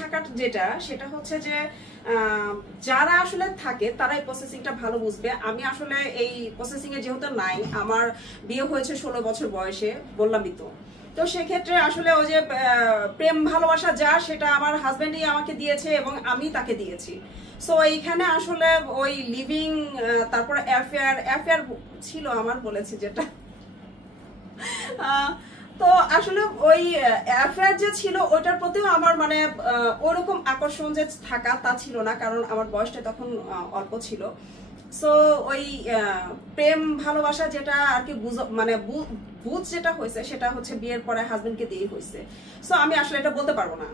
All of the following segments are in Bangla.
থাকার যেটা সেটা হচ্ছে যে যারা আসলে থাকে তারা এই প্রসেসিংটা ভালো বুঝবে। আমি আসলে এই প্রসেসিং এ যেহেতু নাই, আমার বিয়ে হয়েছে 16 বছর বয়সে, বললামই তো। তো সেক্ষেত্রে আসলে ওই যে প্রেম ভালোবাসা যা সেটা আমার হাজবেন্ডই আমাকে দিয়েছে এবং আমি তাকে দিয়েছি। সো এইখানে আসলে ওই লিভিং তারপর অ্যাফেয়ার ছিল আমার, বলেছি যেটা। তো আসলে ওই অ্যাফেয়ার যে ছিল ওইটার প্রতিও আমার মানে ওরকম আকর্ষণ যে থাকা তা ছিল না, কারণ আমার বয়সটা তখন অল্প ছিল। সো ওই প্রেম ভালোবাসা যেটা আর কি মানে বুঝ যেটা হয়েছে সেটা হচ্ছে বিয়ের পরে হাজবেন্ডকে দিয়ে হয়েছে। সো আমি আসলে এটা বলতে পারবো না।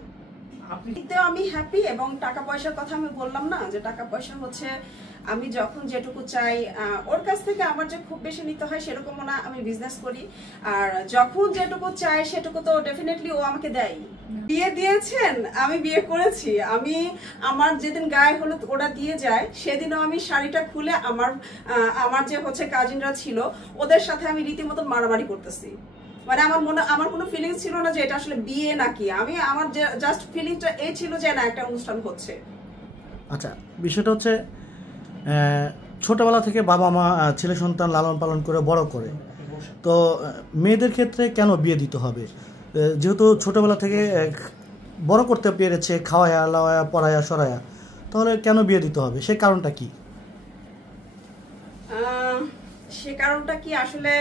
আমি হ্যাপি, এবং টাকা পয়সার কথা আমি বললাম না যে টাকা পয়সা হচ্ছে আমি যখন যেটুকু চাই ওর কাছ থেকে আমার যে খুব বেশি নিতে হয় সেরকম না, আমি বিজনেস করি, আর যখন যেটুকু চাই সেটুকু তো ডেফিনেটলি ও আমাকে দেয়। বিয়ে দিয়েছেন, আমি বিয়ে করেছি। আমি আমার যেদিন গায়ে হলুদ ওরা দিয়ে যায় সেদিনও আমি শাড়িটা খুলে আমার যে হচ্ছে কাজিনরা ছিল ওদের সাথে আমি রীতিমতো মারামারি করতেছি। মানে আমার কোনো ফিলিংস ছিল না যে এটা আসলে বিয়ে নাকি, আমার জাস্ট ফিলিংসটা এই ছিল যে না একটা অনুষ্ঠান হচ্ছে। আচ্ছা, বিষয়টা হচ্ছে ছোটবেলা থেকে বাবা মা ছেলে সন্তান লালন পালন করে বড় করে, তো মেয়েদের ক্ষেত্রে কেন বিয়ে দিতে হবে? যেহেতু ছোটবেলা থেকে বড় করতে পেরেছে, খাওয়ায়া লাওয়ায়া পড়ায়া সরায়া, তাহলে কেন বিয়ে দিতে হবে? সে কারণটা কি? সে কারণটা কি আসলে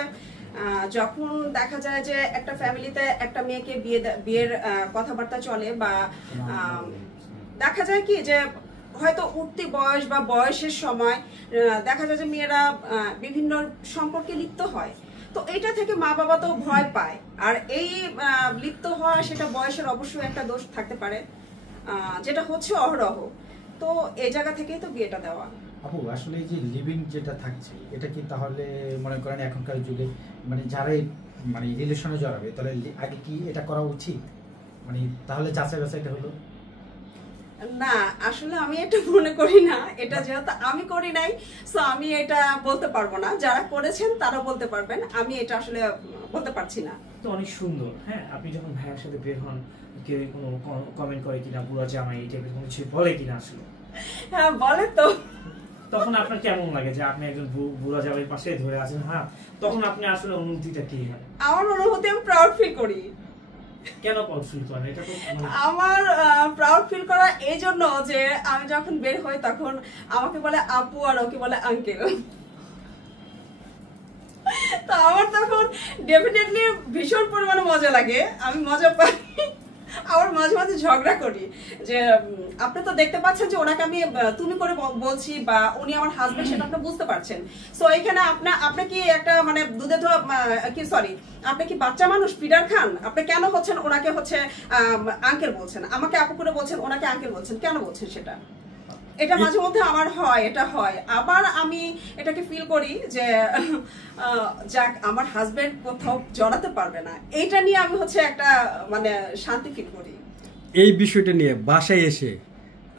যখন দেখা যায় যে একটা ফ্যামিলিতে একটা মেয়েকে বিয়ের কথাবার্তা চলে, বা দেখা যায় কি যে হয়তো উঠতি বয়স বা বয়সের সময় দেখা যায় যে মেয়েরা বিভিন্ন সম্পর্কে লিপ্ত হয়। তো এটা থেকে মা বাবা তো ভয় পায়, আর এই লিপ্ত হওয়া সেটা বয়সের অবশ্যই একটা দোষ থাকতে পারে, যেটা হচ্ছে অহরহ। তো এই জায়গা থেকেই তো বিয়েটা দেওয়া। আপু, আসলে এই যে লিভিং যেটা থাকছে এটা কি তাহলে মনে করেন এখনকার যুগে মানে যারাই মানে রিলেশনে জড়াবে তাহলে আগে কি এটা করা উচিত? মানে তাহলে যাচাই বাছাইটা হলো না, আসলে আমি এটা মনে করি না। এটা যেহেতু আমি করি নাই, সো আমি এটা বলতে পারবো না। যারা করেছেন তারা বলতে পারবেন, আমি এটা আসলে বলতে পারছি না। তো অনেক সুন্দর। হ্যাঁ, আপনি যখন ভাইয়ের সাথে বের হন, কেউ কোনো কমেন্ট করে কিনা, বুড়া জামাই এই টাইপের কোনো কিছু বলে কিনা? আসলে হ্যাঁ বলে তো। তখন আপনার কেমন লাগে যে আপনি একজন বুড়া জামাইয়ের পাশে ধরে আছেন? হ্যাঁ, তখন আপনি আসলে অনুভূতিটা কি হয়? আমার অনুভূতি, আমি প্রাউড ফিল করি। কেন প্রাউড ফিল করেন? এটা তো আমার প্রাউড ফিল করা এই জন্য যে আমি যখন বের হই তখন আমাকে বলে আপু আর ওকে বলে আঙ্কেল। তো আমার তখন ডেফিনেটলি ভীষণ পরিমাণে মজা লাগে, আমি মজা পাই। আবার মাঝে মাঝে ঝগড়া করি যে আপনি তো দেখতে পাচ্ছেন যে ওনাকে আমি তুমি করে বলছি, বা উনি আমার হাজবেন্ড, সেটা আপনি বুঝতে পারছেন। সো এখানে আপনি কি একটা মানে দুধে ধোয়া কি সরি আপনি কি বাচ্চা মানুষ, পিডার খান? আপনি কেন হচ্ছেন ওনাকে হচ্ছে আঙ্কেল বলছেন, আমাকে আপু করে বলছেন, ওনাকে আঙ্কেল বলছেন, কেন বলছেন? সেটা এটা মাঝে মধ্যে আমার হয়, এটা হয়। আবার আমি এটাকে ফিল করি যে যাক আমার হাজবেন্ড কোথাও জড়াতে পারবে না, এইটা নিয়ে আমি হচ্ছে একটা মানে শান্তি ফিল করি। এই বিষয়টা নিয়ে বাসায় এসে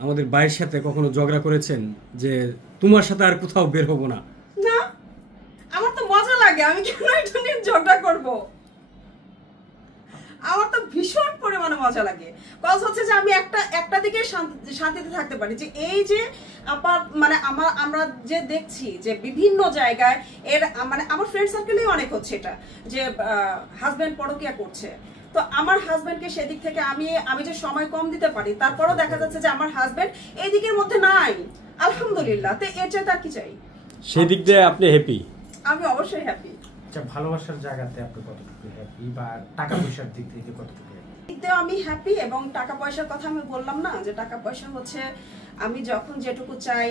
আমাদের ভাইয়ের সাথে কখনো ঝগড়া করেছেন যে তোমার সাথে আর কোথাও বের হবো না? না, আমার তো মজা লাগে, আমি কেন এটা নিয়ে ঝগড়া করবো? আমার তো ভীষণ পরিমাণে মজা লাগে। কজ হচ্ছে যে আমি একটা দিকে শান্তিতে থাকতে পারি, যে এই যে মানে আমরা যে দেখছি যে বিভিন্ন জায়গায় এর মানে আমার ফ্রেন্ড সার্কেলেই অনেক হচ্ছে এটা, যে হাজবেন্ড পরকিয়া করছে। তো আমার হাজবেন্ডকে সেদিক থেকে আমি যে সময় কম দিতে পারি, তারপরও দেখা যাচ্ছে যে আমার হাজবেন্ড এই দিকের মধ্যে নাই, আলহামদুলিল্লাহ। তো এর চেয়ে তার কি চাই? সেই দিক দিয়ে আপনি হ্যাপি? আমি অবশ্যই হ্যাপি। আচ্ছা, ভালোবাসার জায়গাতে আপনি কতটুকু হ্যাপি, বা টাকা পয়সার দিক থেকে কতটুকু হ্যাপি? আমি হ্যাপি, এবং টাকা পয়সার কথা আমি বললাম না যে টাকা পয়সা হচ্ছে আমি যখন যেটুকু চাই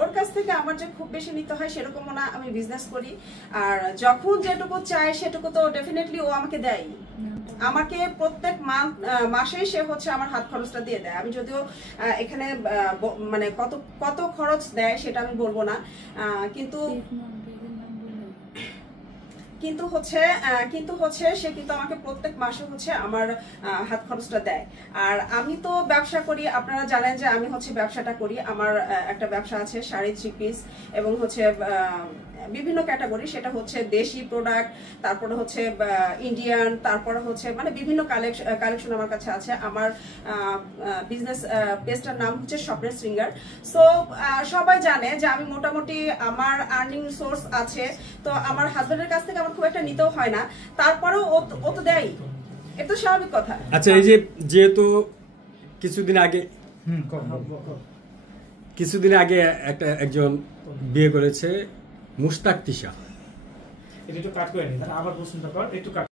ওর কাছ থেকে আমার যে খুব বেশি নিতে হয় সেরকম না, আমি বিজনেস করি, আর যখন যেটুকু চাই সেটুকু তো ডেফিনেটলি ও আমাকে দেয়। আমাকে প্রত্যেক মাসেই সে হচ্ছে আমার হাত খরচটা দিয়ে দেয়। আমি যদিও এখানে মানে কত খরচ দেয় সেটা আমি বলবো না, কিন্তু হচ্ছে সে কিন্তু আমাকে প্রত্যেক মাসে হচ্ছে আমার হাত খরচটা দেয়। আর আমি তো ব্যবসা করি, আপনারা জানেন যে আমি হচ্ছে ব্যবসাটা করি। আমার একটা ব্যবসা আছে শাড়ি 3 পিস, এবং হচ্ছে বিভিন্ন ক্যাটাগরি, সেটা হচ্ছে দেশি প্রোডাক্ট, তারপরে হচ্ছে ইন্ডিয়ান, তারপরে হচ্ছে মানে বিভিন্ন কালেকশন আমার কাছে আছে। আমার বিজনেস পেজটার নাম হচ্ছে স্বপ্নের সিঙ্গার। সো সবাই জানে যে আমি মোটামুটি আমার আর্নিং সোর্স আছে, তো আমার হাজবেন্ডের কাছ থেকে আমার খুব একটা নিতেও হয় না, তারপরেও ও তো দেয়, এটা তো স্বাভাবিক কথা। আচ্ছা, এই যে যেহেতু কিছুদিন আগে একজন বিয়ে করেছে মুশতাক তিশা, এটা একটু কাট করে নি, তাহলে আবার প্রশ্নটা কর, একটু কাট।